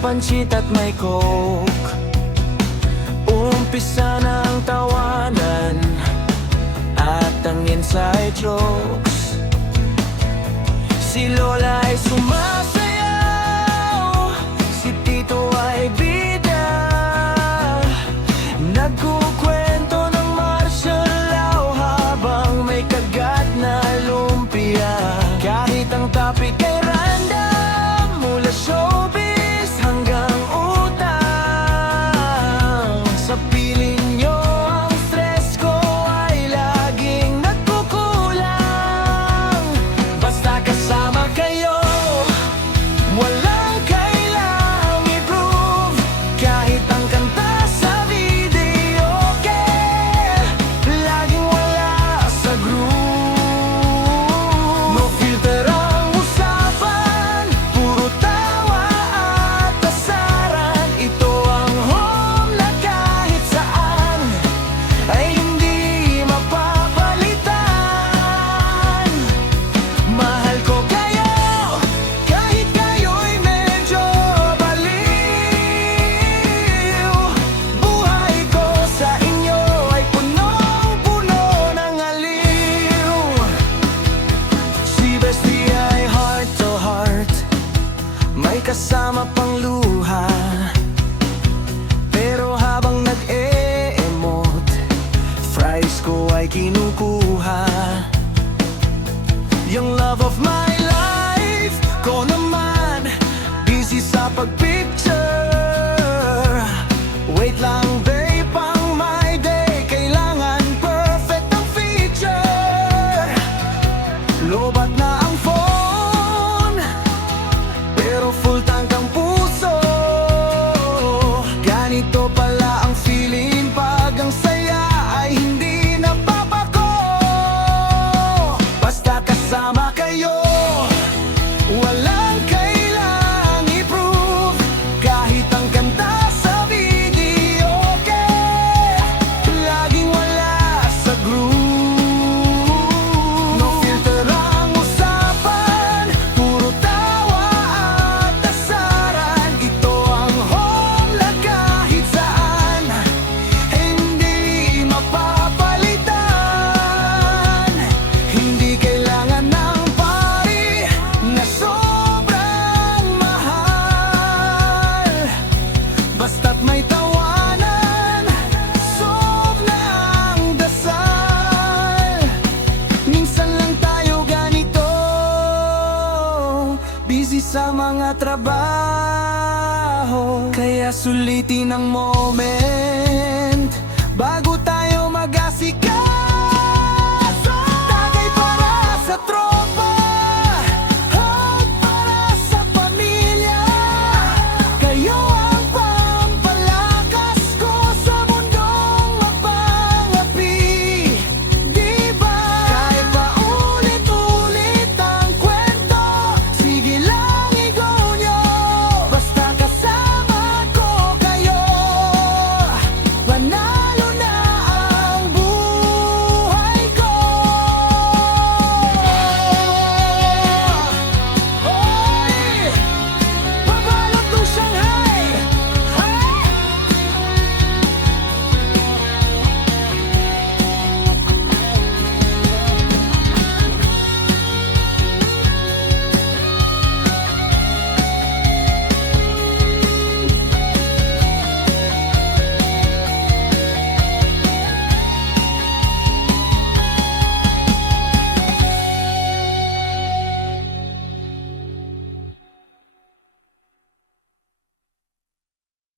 pansit at may coke. Umpisa ng tawanan at ang inside jokes. Si Lola ay sumasayaw, si Tito ay bida, nagkukwento ng martial law habang may kagat na lumpia. Kahit ang topic ay random, mula showbiz hanggang utang. Sa piling nyo ang stress ko ay laging nagkukulang. Basta kasama kayo, walang kailangang i-prove. Kahit ang kanta sa video, okay, laging wala sa groove. No filter ang usapan, puro tawa at asaran. Ito ang home na kahit saan ay hindi mapapalitan. Mahal ko kayo, kahit kayo'y medyo baliw. Buhay ko sa inyo ay punong-puno ng aliw. Si Bestie ay heart to heart, may kasama pang luha. Pero habang nag-e-emote, fries ko ay kinukuha. Yung love of my life ko naman, busy sa pagpicture. Wait lang babe, pang my day, kailangan perfect ang feature. Lobat na ang phone, pero full tank ang puso. Ganito pala ang feeling pag ang saya ay hindi napapako. Basta kasama kayo, walang kailangang i-prove. Kahit ang kanta sa video, okay, laging wala sa groove. No filter ang usapan, puro tawa at asaran. Ito ang home na kahit saan hindi mapapalitan. Hindi kailangan ng pari na sobrang mahal. Basta't may tawanan, solve na ang dasal. Minsan lang tayo ganito, busy sa mga trabaho. Kaya sulitin ang moment bago tayo mag-asikaso.